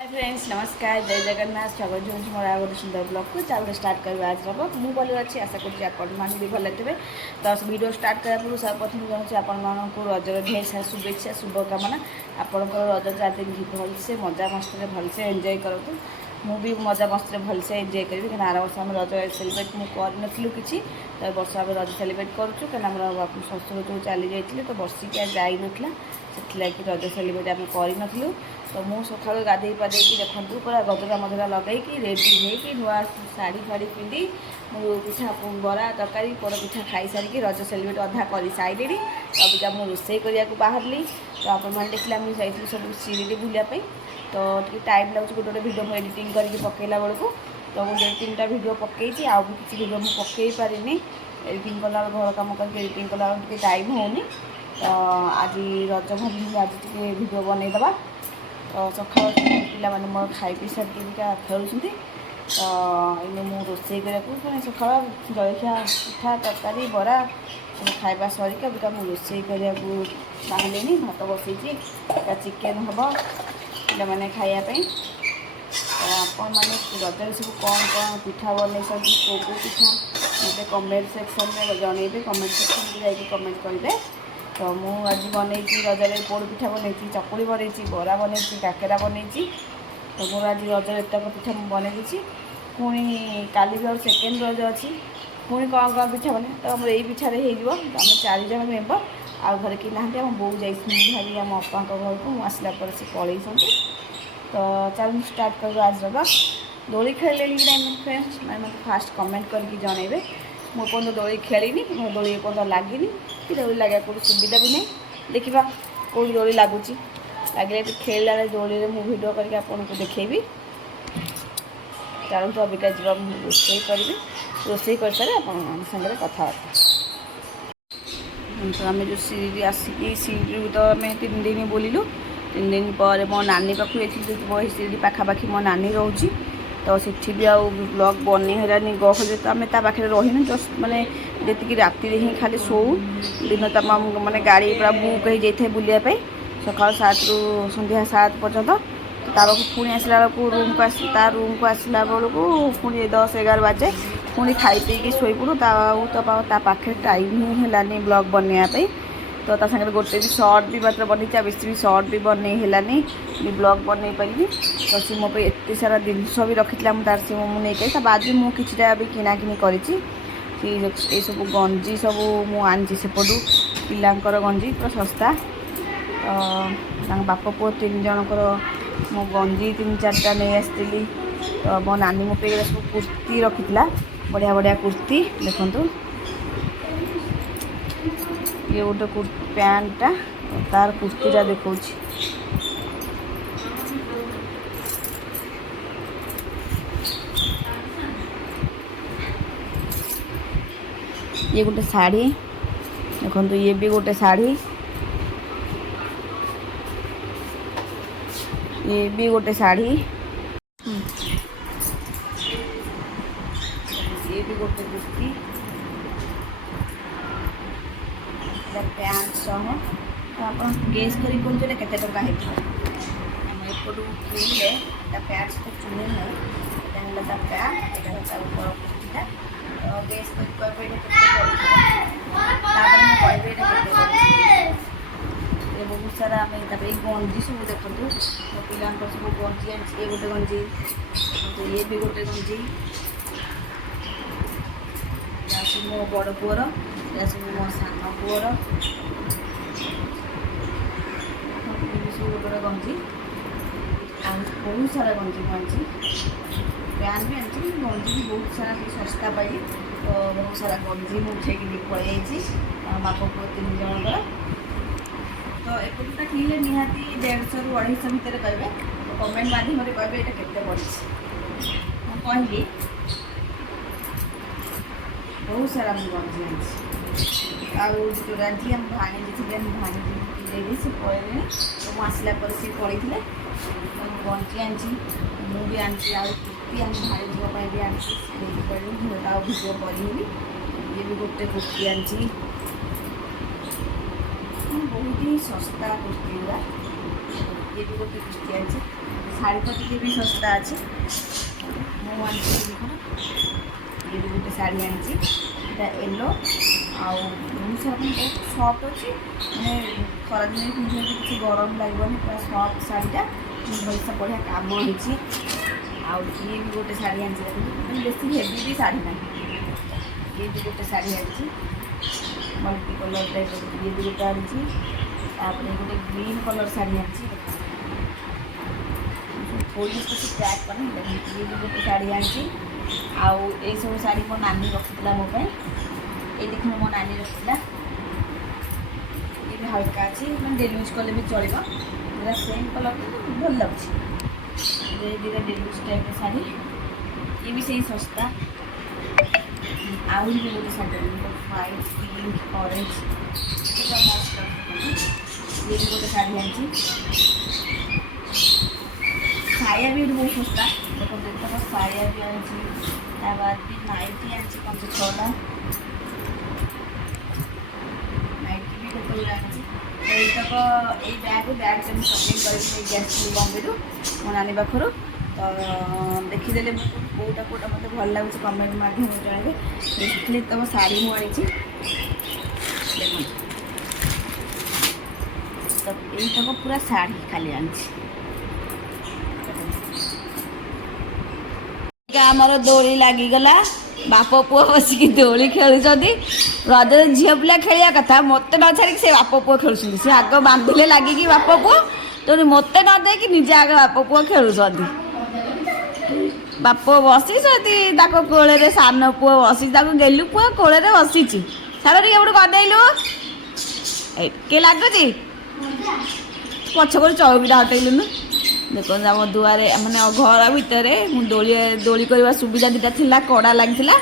Hi friends नमस्कार जय जगन्नाथ स्वागत जो मोर आ गए सुंदर ब्लॉग को चलो स्टार्ट करवा आज ब्लॉग मुझे भल अच्छी आशा करुँच आपण भी भल थे तो वीडियो स्टार्ट करा पूर्व सर्वप्रथम जनाऊँ आपण को रजर ढेर सारा शुभेच्छा शुभकामना आपंकर रज 4 दिन भलसे मजा मस्ती भलसे एंजॉय करूँ मुझे मजा मस्ती भलसे एंजॉय करी कहीं आर वर्ष आम रज सेलिब्रेट मुझे कि तो वर्ष आम रज सेलिब्रेट करूँ कहीं शशुर जो चली जाइए तो बर्षिकिया जाई ना से रज सेलिब्रेट आम करूँ तो मुझे सका गाधे पाधे देखूँ पूरा गजरा मजरा लगे रेडी होगी नुआ शाढ़ी फाड़ी पिंधि मुझे पिठा बरा तरकारी पोड़ पिठा खाई सारिकी रज सेलिब्रेट अधा कर सारे तो अबिका मुझे रोसे करने बाहरली तो आपने देखिए मुझे जाइए सब सीढ़ी बुलापी तो टे टाइम लगे गोटे गोटे भिडियो मुझे एडिटिंग करके पकेला बेलू तो मुझे 3टा भिडियो पकई आउ भी किसी भिडियो मुझे पकई पारिनी एडिटिंग कला घर कम करके एडिटिंग कला टाइम होनी तो आज रज भाई आज टे भिडियो बनईदे तो सका पिला मैंने मोर खाई पी सारिका खेलुँच तो इन मुझे रोसे करा सका जलखिया पिठा तरकारी बरा खाଇବା सरिक अबिका मुझे रोसे करा बाहर भात बसई चिकेन हम पे खायापी तो आपण मैंने रजर सब कौन कौन पिठा बनई कौ पिठा मत कमेंट सेक्शन में जनइबे कमेंट सेक्शन में जाकि कमेंट करेंगे तो मुझे बनई रजर पोड़ पिठा बनई चकुड़ी बनई बरा बनई काकेरा बनई तो मोर आज रजर एतक पिठा बनई देती पुणी काली भी और सेकेंड रज अच्छी पुणी कौन कौन पिठा बने तो आम यही पिठार हो आम 4 जन मेम्बर आ घरे कि ना आम बो जाइए आम अप्पा घर को मुझे आसला से पलि तो चल स्टार्ट कर आज दोली खेल फ्रेंड्स मैं मतलब फास्ट कमेंट करके जनइबे मुझे दोली खेलनी मो दोली लगे कि दोली लगे कौट सुविधा भी नहीं देखा कौट दोली लगुच लगे खेलला दोली में भिडियो करके आपको देखेबी चलते अबिका जी रोसे करी रोसे कर सारे आप सागर कथबार्ता तो आम जो सीढ़ी आसिकी सीढ़ी तो आम 3 दिन बुलूँ 3 दिन पर मो नानी पाखु ये सीढ़ी पाखापाखि मो नानी रोची तो सीठी भी आउ ब्लॉग बनी है गहल तो आम पाखे रहीनु जस्ट माने जी राति ही खाली शो दिन तमाम माने गाड़ी पूरा बुक हो जाए बुलापी सका 7 रु संध्या 7 पर्यंत तारक पुणी आसला बेलू रूम को आसला बेलू पुणी 10-11 बाजे पुणी खाई पी शोई पड़ू तो पाखे टाइम ही है ब्लॉग बनवाई तो सागर गोटे भी सर्ट भी मात्र बनी बेस भी सर्ट भी बनई है ब्लॉग बनई पारि तो सी मो एत सारा जिनस भी रखी तार सी मुझे बाद भी मुझे भी किणाकिणी कर सब गंजी सब मुझे सेपटू पिलांकर गंजी पूरा सस्ता तो बाप पुओ 3 जनकर मो गंजी 3-4टा नहीं आसती तो मो नानी मो पे सब कुर्ती रखी बढ़िया बढ़िया कुर्ती देखु ये गोटे पैंटा तार कुर्तीटा देखा ये गोटे शाढ़ी देखो ये भी गोटे शाढ़ी ये भी गोटे शाढ़ी ये भी गोटे कुर्ती पैंट सह तो आप गेस करें केते टका होपटू किणले पैंट सहित चुनी नहीं यहाँ पैंट यहाँ ऊपर कुर्तीटा तो गेस कर बहुत सारा आम गंजी सब देखो मो पिला सब गंजी ये गोटे गंजी तो ये भी गोटे गंजी मो बड़ पुअर सब मो सान पुअर सब गोटे गंजी बहुत सारा गंजी आनी पैंट भी आनी गंजी भी बहुत सारा सस्ता पाइली तो बहुत सारा गंजी मुझे पलि बाप पुओ 3 जनकर तो एपटा किले निहाती 150 ରୁ 250 भितर कहे तो कमेंट माध्यम कहे ये केते पड़ी कहली बहुत सारा गंजी आनी आजी आम भाणी थी भाणी से पड़े तो मुझे आसला सी पड़ी थे गंजी आनी मुझे आनी आ कुर्ती आम भाई झील भी आनी पड़े भिडियो करी ये भी गोटे कुर्ती आनी बहुत ही सस्ता कुर्ती गुरा ये भी गोटे कुर्ती आनी ଶାଢ଼ୀ ତ ଟିକେ ବି ଶସ୍ତା ଅଛି। ମୁଁ ଆଣିଛି ଦେଖୁନ ଇଏ ବି ଗୋଟେ ଶାଢ଼ୀ ଆଣିଛି, ଏଇଟା ୟେଲୋ ଆଉ ଜିନିଷ ବହୁତ ସଫ୍ଟ ଅଛି, ମାନେ ଖରାଦିନରେ ପିନ୍ଧିବାକୁ କିଛି ଗରମ ଲାଗିବନି, ପୁରା ସଫ୍ଟ ଶାଢ଼ୀଟା ଭଲସେ ବଢ଼ିଆ କାମ ହେଇଛି। ଆଉ ଇଏ ବି ଗୋଟେ ଶାଢ଼ୀ ଆଣିଛି ଦେଖନ୍ତୁ, ମାନେ ବେଶୀ ହେଭି ବି ଶାଢ଼ୀ ନାହିଁ। ଇଏ ବି ଗୋଟେ ଶାଢ଼ୀ ଆଣିଛି ମଲ୍ଟି କଲର୍ ଟାଇପ୍ର, ଇଏ ବି ଗୋଟେ ଆଣିଛି। ତାପରେ ଗୋଟେ ଗ୍ରୀନ୍ କଲର୍ ଶାଢ଼ୀ ଆଣିଛି ପୋଲିସ କିଛି ପ୍ୟାକ୍ କରିନି। ଦେଖନ୍ତୁ ଇଏ ବି ଗୋଟେ ଶାଢ଼ୀ ଆଣିଛି। ଆଉ ଏଇସବୁ ଶାଢ଼ୀ ମୋ ନାନୀ ରଖିଥିଲା ମୋ ପାଇଁ, ଏଇ ଦେଖୁନ ମୋ ନାନୀ ରଖିଥିଲା। ଇଏ ବି ହାଲକା ଅଛି, ମାନେ ଡେଲି ୟୁଜ୍ କଲେ ବି ଚଳିବ, ପୁରା ସେମ୍ କଲର୍ କିନ୍ତୁ ଭଲ ଲାଗୁଛି। ଧୀରେ ଡେଲି ୟୁଜ୍ ଟାଇପ୍ର ଶାଢ଼ୀ, ଇଏ ବି ସେଇ ଶସ୍ତା। ଆହୁରି ବି ଗୋଟେ ଶାଢ଼ୀ ହ୍ୱାଇଟ୍ ପିଙ୍କ୍ ଅରେଞ୍ଜ ପୁରା ମସ୍ତ। ଇଏ ବି ଗୋଟେ ଶାଢ଼ୀ ଆଣିଛି। ସାୟା ବି ବହୁତ ଶସ୍ତା, ଦେଖନ୍ତୁ ଏତକ ସାୟା ବି ଆଣିଛି। ତା ବାଦ ବି ନାଇଟି ଆଣିଛି 5-6ଟା, ନାଇଟି ବି ଗୋଟେ ଗୁଡ଼ା ଆଣିଛି। ଏଇତକ ଏଇ ବ୍ୟାଗ୍ଟା ମୁଁ ସପିଂ କରିକି ନେଇକି ଆସିଥିଲି ବମ୍ବେରୁ ମୋ ନାନୀ ପାଖରୁ। ତ ଦେଖିଦେଲେ କେଉଁଟା ମୋତେ ଭଲ ଲାଗୁଛି କମେଣ୍ଟ ମାଧ୍ୟମରେ ଜଣାଇବେ। ବେସିକଲି ତମ ଶାଢ଼ୀ ମୁଁ ଆଣିଛି ଦେଖନ୍ତୁ, ତ ଏଇତକ ପୁରା ଶାଢ଼ୀ ଖାଲି ଆଣିଛି। ଆମର ଦୋଳି ଲାଗିଗଲା, ବାପ ପୁଅ ବସିକି ଦୋଳି ଖେଳୁଛନ୍ତି। ରଜରେ ଝିଅ ପିଲା ଖେଳିବା କଥା, ମୋତେ ନ ଛାଡ଼ିକି ସେ ବାପ ପୁଅ ଖେଳୁଛନ୍ତି। ସେ ଆଗ ବାନ୍ଧିଲେ ଲାଗିକି ବାପ ପୁଅ, ତେଣୁ ମୋତେ ନ ଦେଇକି ନିଜେ ଆଗ ବାପ ପୁଅ ଖେଳୁଛନ୍ତି। ବାପ ବସିଛନ୍ତି ତାଙ୍କ କୋଳରେ, ସାନ ପୁଅ ବସିଛି, ତାକୁ ଗେଲୁ ପୁଅ କୋଳରେ ବସିଛି। ଛାଡ଼ ଟିକେ ଏପଟୁ କରିଦେଇଲୁ, ଏଇ କିଏ ଲାଗୁଛି ପଛ କରି ଚଉକିଟା ହଟେଇଲୁନୁ। ଦେଖନ୍ତୁ ଆମ ଦୁଆରେ ମାନେ ଘର ଭିତରେ ମୁଁ ଦୋଳି କରିବା ସୁବିଧା ଦୁଇଟା ଥିଲା, କଡ଼ା ଲାଗିଥିଲା,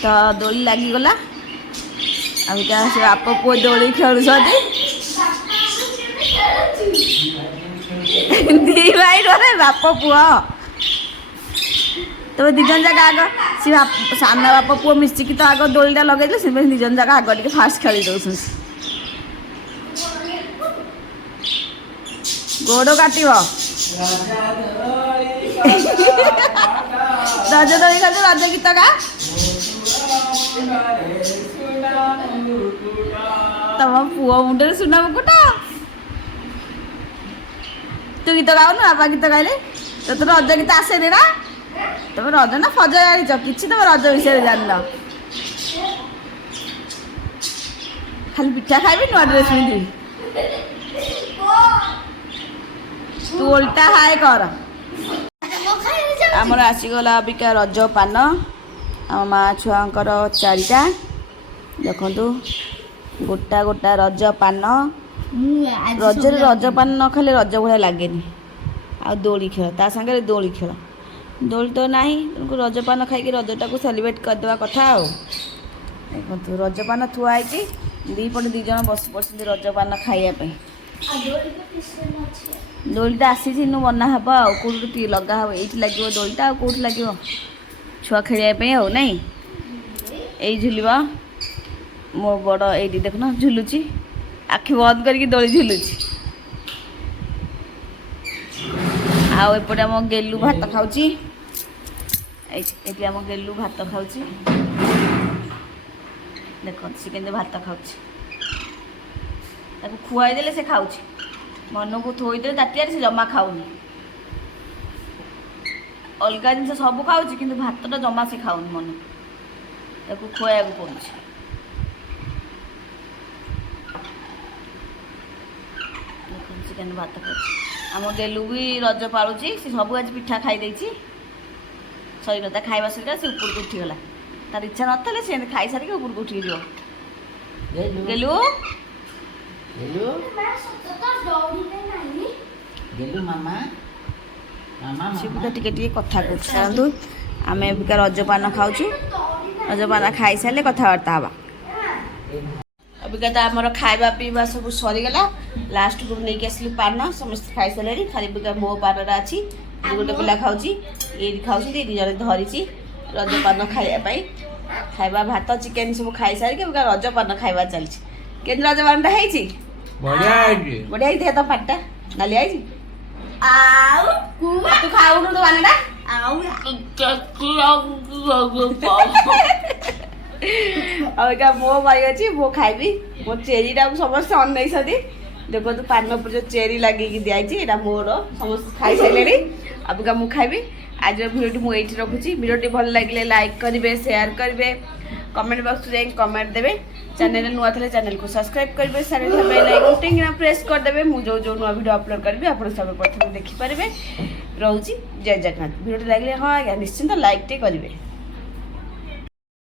ତ ଦୋଳି ଲାଗିଗଲା। ଆଉ ସେ ବାପ ପୁଅ ଦୋଳି ଖେଳୁଛନ୍ତି। ଦି ଭାଇ ରେ ବାପ ପୁଅ, ତମେ ଦି ଜଣ ଯାକ ଆଗ, ସେ ସାନ ବାପ ପୁଅ ମିଶିକି ତ ଆଗ ଦୋଳିଟା ଲଗେଇଥିଲେ, ସେଥିପାଇଁ ଦି ଜଣ ଯାକ ଆଗ ଟିକେ ଫାଷ୍ଟ ଖେଳି ଦେଉଛନ୍ତି। ଗୋଡ଼ କାଟିବ ରଜ ଦୋଳି ଖେଳୁଛୁ, ରଜ ଗୀତ ଗା। ତମ ପୁଅ ମୁଣ୍ଡରେ ସୁନା ମୁକୁଟ, ତୁ ଗୀତ ଗାଉନୁ, ବାପା ଗୀତ ଗାଇଲେ। ତୋତେ ରଜ ଗୀତ ଆସେନି ନା? ତମେ ରଜ ନା ଫଜ ଜାଣିଛ, କିଛି ତମେ ରଜ ବିଷୟରେ ଜାଣିନ। ଖାଲି ପିଠା ଖାଇବି, ନୂଆ ଡ୍ରେସ୍ ପିନ୍ଧିବି। ତୁ ଓଲଟା ହାଏ କର। ଆମର ଆସିଗଲା ଅବିକା ରଜ ପାନ, ଆମ ମା' ଛୁଆଙ୍କର 4ଟା ଦେଖନ୍ତୁ, ଗୋଟା ଗୋଟା ରଜ ପାନ। ରଜରେ ରଜ ପାନ ନ ଖାଇଲେ ରଜ ଭଳିଆ ଲାଗେନି। ଆଉ ଦୋଳି ଖେଳ, ତା ସାଙ୍ଗରେ ଦୋଳି ଖେଳ, ଦୋଳି ତ ନାହିଁ, ତେଣୁ ରଜପାନ ଖାଇକି ରଜଟାକୁ ସେଲିବ୍ରେଟ୍ କରିଦେବା କଥା। ଆଉ ଦେଖନ୍ତୁ ରଜପାନ ଥୁଆ ହେଇଛି, ଦୁଇପଟେ 2 ଜଣ ବସି ପଡ଼ିଛନ୍ତି ରଜପାନ ଖାଇବା ପାଇଁ। ଦୋଳିଟା ଆସିଛି, ଇନୁ ବନା ହେବ ଆଉ, କେଉଁଠି ଟିକେ ଲଗା ହେବ, ଏଇଠି ଲାଗିବ ଦୋଳିଟା, ଆଉ କେଉଁଠି ଲାଗିବ ଛୁଆ ଖେଳିବା ପାଇଁ ଆଉ ନାଇଁ। ଏଇ ଝୁଲିବ, ମୋ ବଡ଼ ଏଇଠି ଦେଖୁନ ଝୁଲୁଛି, ଆଖି ବନ୍ଦ କରିକି ଦୋଳି ଝୁଲୁଛି। ଆଉ ଏପଟେ ଆମ ଗେଲୁ ଭାତ ଖାଉଛି, ଏଠି ଆମ ଗେଲୁ ଭାତ ଖାଉଛି, ଦେଖନ୍ତୁ ସେ କେମିତି ଭାତ ଖାଉଛି। ତାକୁ ଖୁଆଇ ଦେଲେ ସେ ଖାଉଛି, ମନକୁ ଥୋଇଦେଲେ ତାଟିଆରେ ସେ ଜମା ଖାଉନି। ଅଲଗା ଜିନିଷ ସବୁ ଖାଉଛି, କିନ୍ତୁ ଭାତଟା ଜମା ସେ ଖାଉନି ମନକୁ, ତାକୁ ଖୁଆଇବାକୁ ପଡ଼ୁଛି। ଦେଖନ୍ତୁ ସେ କେମିତି ଭାତ ଖାଉଛି। ଆମ ଗେଲୁ ବି ରଜ ପାଳୁଛି, ସେ ସବୁ ଆଜି ପିଠା ଖାଇ ଦେଇଛି। ସରିଗଲା ତା ଖାଇବା, ସରିଗଲା, ସେ ଉପରକୁ ଉଠିଗଲା। ତାର ଇଚ୍ଛା ନଥିଲେ ସେ ଏମିତି ଖାଇସାରିକି ଉପରକୁ ଉଠିକି ଯିବ। ଗେଲୁ ମାମା ଟିକେ ଟିକେ କଥା କହୁଛି। ଚାଲନ୍ତୁ ଆମେ ଏବିକା ରଜପାନ ଖାଉଛୁ, ରଜପାନ ଖାଇସାରିଲେ କଥାବାର୍ତ୍ତା ହେବା। ଅବିକା ତ ଆମର ଖାଇବା ପିଇବା ସବୁ ସରିଗଲା, ଲାଷ୍ଟକୁ ନେଇକି ଆସିଲି ପାନ, ସମସ୍ତେ ଖାଇସାରିଲେଣି, ଖାଲି ଅବିକା ମୋ ପାନଟା ଅଛି। ଗୋଟେ ପିଲା ଖାଉଛି, ଏଇଠି ଖାଉଛନ୍ତି, 2 ଜଣ ଧରିଛି ରଜପାନ ଖାଇବା ପାଇଁ। ଖାଇବା ଭାତ ଚିକେନ୍ ସବୁ ଖାଇସାରିକି ଅବିକା ରଜପାନ ଖାଇବା ଚାଲିଛି। କେମିତି ରଜପାନଟା ହେଇଛି? ବଢ଼ିଆ ହେଇଛି, ବଢ଼ିଆ ହେଇଛି। ତମ ପାଟିଟା ନାଲିଆ ହେଇଛି, ଆଉ ତୁ ଖାଉନୁ ତ ବାନାଟା ଆଉ ଆଉ ଏକା ମୋ ଭାଇ ଅଛି ମୁଁ ଖାଇବି ମୋ ଚେରିଟାକୁ ସମସ୍ତେ ଅନେଇଛନ୍ତି ଦେଖନ୍ତୁ ପାନ ଉପରେ ଯୋଉ ଚେରି ଲାଗିକି ଦିଆଯାଇଛି ଏଇଟା ମୋର ସମସ୍ତେ ଖାଇସାରିଲେଣି ଅବିକା ମୁଁ ଖାଇବି ଆଜିର ଭିଡ଼ିଓଟି ମୁଁ ଏଇଠି ରଖୁଛି ଭିଡ଼ିଓଟି ଭଲ ଲାଗିଲେ ଲାଇକ୍ କରିବେ ସେୟାର କରିବେ କମେଣ୍ଟ ବକ୍ସରେ ଯାଇକି କମେଣ୍ଟ ଦେବେ ଚ୍ୟାନେଲରେ ନୂଆ ଥିଲେ ଚ୍ୟାନେଲକୁ ସବସ୍କ୍ରାଇବ୍ କରିବେ ସାଇଡ଼ରେ ବେଲ୍ ଆଇକନ୍ ଟିଙ୍ଗିନା ପ୍ରେସ୍ କରିଦେବେ ମୁଁ ଯୋଉ ନୂଆ ଭିଡ଼ିଓ ଅପଲୋଡ଼ କରିବି ଆପଣ ସର୍ବପ୍ରଥମେ ଦେଖିପାରିବେ ରହୁଛି ଜୟ ଜଗନ୍ନାଥ ଭିଡ଼ିଓଟି ଲାଗିଲେ ହଁ ଆଜ୍ଞା ନିଶ୍ଚିନ୍ତ ଲାଇକ୍ଟେ କରିବେ